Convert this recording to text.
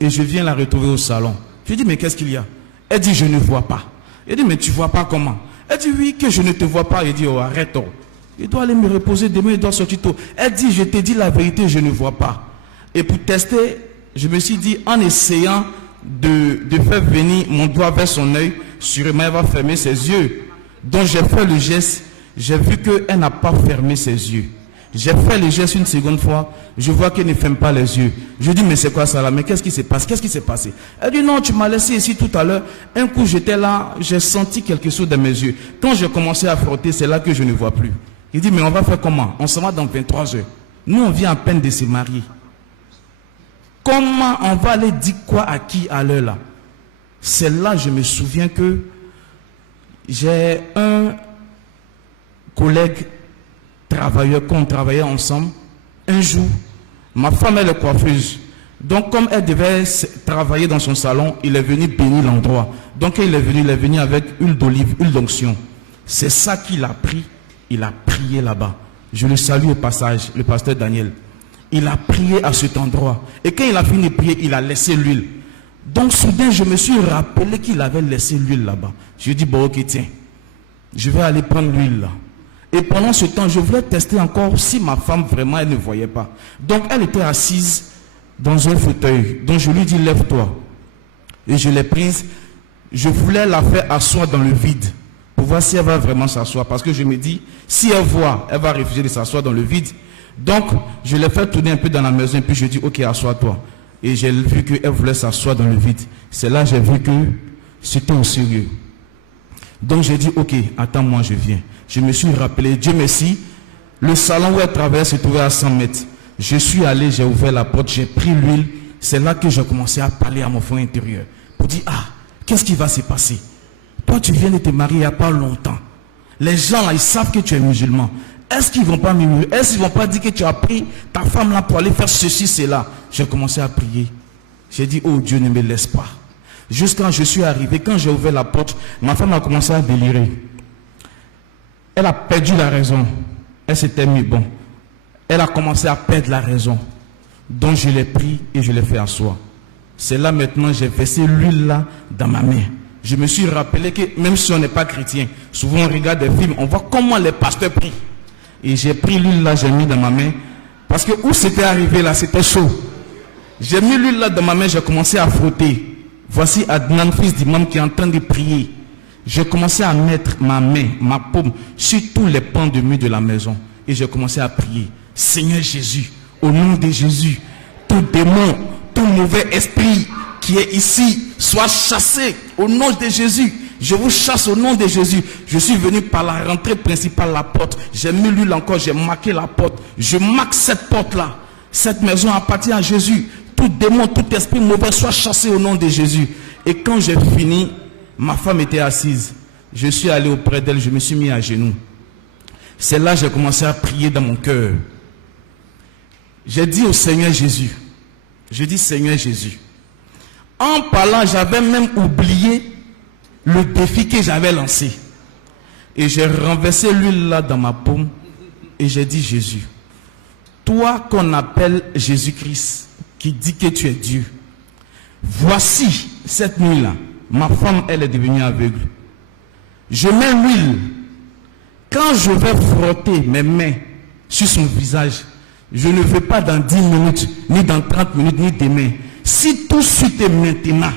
et je viens la retrouver au salon. Je dis, mais qu'est-ce qu'il y a? Elle dit, je ne vois pas. Elle dit, mais tu ne vois pas comment? Elle dit, oui, que je ne te vois pas. Il dit, oh, arrête. Oh. Il doit aller me reposer demain, il doit sortir tôt. Elle dit, je t'ai dit la vérité, je ne vois pas. Et pour tester, je me suis dit, en essayant de faire venir mon doigt vers son œil, sûrement elle va fermer ses yeux. Donc j'ai fait le geste, j'ai vu qu'elle n'a pas fermé ses yeux. J'ai fait le geste une seconde fois, je vois qu'elle ne ferme pas les yeux. Je dis, mais c'est quoi ça là? Mais qu'est-ce qui se passe? Qu'est-ce qui s'est passé? Elle dit, non, tu m'as laissé ici tout à l'heure. Un coup, j'étais là, j'ai senti quelque chose dans mes yeux. Quand j'ai commencé à frotter, c'est là que je ne vois plus. Il dit, mais on va faire comment? On s'en va dans 23 heures. Nous, on vient à peine de se marier. Comment on va aller dire quoi à qui à l'heure là? C'est là, je me souviens que j'ai un collègue travailleur, qu'on travaillait ensemble. Un jour, ma femme elle est coiffeuse. Donc comme elle devait travailler dans son salon, il est venu bénir l'endroit. Donc il est venu avec huile d'olive, huile d'onction. C'est ça qu'il a pris. Il a prié là-bas. Je le salue au passage, le pasteur Daniel. Il a prié à cet endroit. Et quand il a fini de prier, il a laissé l'huile. Donc soudain, je me suis rappelé qu'il avait laissé l'huile là-bas. Je dis, bon ok, tiens, je vais aller prendre l'huile là. Et pendant ce temps, je voulais tester encore si ma femme vraiment, elle ne voyait pas. Donc elle était assise dans un fauteuil. Donc je lui dis, lève-toi. Et je l'ai prise. Je voulais la faire asseoir dans le vide. Pour voir si elle va vraiment s'asseoir. Parce que je me dis, si elle voit, elle va refuser de s'asseoir dans le vide. Donc, je l'ai fait tourner un peu dans la maison. Et puis je dis, ok, assois-toi. Et j'ai vu qu'elle voulait s'asseoir dans le vide. C'est là que j'ai vu que c'était au sérieux. Donc j'ai dit, ok, attends-moi, je viens. Je me suis rappelé, Dieu merci, le salon où elle travaillait se trouvait à 100 mètres. Je suis allé, j'ai ouvert la porte, j'ai pris l'huile. C'est là que j'ai commencé à parler à mon fond intérieur. Pour dire, ah, qu'est-ce qui va se passer? Toi, tu viens de te marier il n'y a pas longtemps. Les gens là, ils savent que tu es musulman. Est-ce qu'ils ne vont pas murmurer? Est-ce qu'ils ne vont pas dire que tu as pris ta femme là pour aller faire ceci, cela? J'ai commencé à prier. J'ai dit, oh Dieu, ne me laisse pas. Jusqu'à je suis arrivé, quand j'ai ouvert la porte, ma femme a commencé à délirer. Elle a perdu la raison. Elle s'était mise, bon. Elle a commencé à perdre la raison. Donc je l'ai pris et je l'ai fait asseoir. C'est là maintenant, j'ai versé l'huile là dans ma main. Je me suis rappelé que même si on n'est pas chrétien, souvent on regarde des films, on voit comment les pasteurs prient. Et j'ai pris l'huile là, j'ai mis dans ma main. Parce que où c'était arrivé là, c'était chaud. J'ai mis l'huile là dans ma main, j'ai commencé à frotter. Voici Adnan, fils d'imam, qui est en train de prier. J'ai commencé à mettre ma main, ma paume, sur tous les pans de mur de la maison. Et j'ai commencé à prier. Seigneur Jésus, au nom de Jésus, tout démon, tout mauvais esprit qui est ici, soit chassé au nom de Jésus. Je vous chasse au nom de Jésus. Je suis venu par la rentrée principale, la porte. J'ai mis l'huile encore, j'ai marqué la porte. Je marque cette porte-là. Cette maison appartient à Jésus. Tout démon, tout esprit mauvais soit chassé au nom de Jésus. Et quand j'ai fini, ma femme était assise. Je suis allé auprès d'elle, je me suis mis à genoux. C'est là que j'ai commencé à prier dans mon cœur. J'ai dit au Seigneur Jésus, je dis Seigneur Jésus. En parlant, j'avais même oublié le défi que j'avais lancé. Et j'ai renversé l'huile là dans ma paume. Et j'ai dit Jésus, toi qu'on appelle Jésus-Christ, qui dit que tu es Dieu, voici cette nuit-là, ma femme, elle est devenue aveugle. Je mets l'huile. Quand je vais frotter mes mains sur son visage, je ne veux pas dans 10 minutes, ni dans 30 minutes, ni demain. Si tout de suite et maintenant,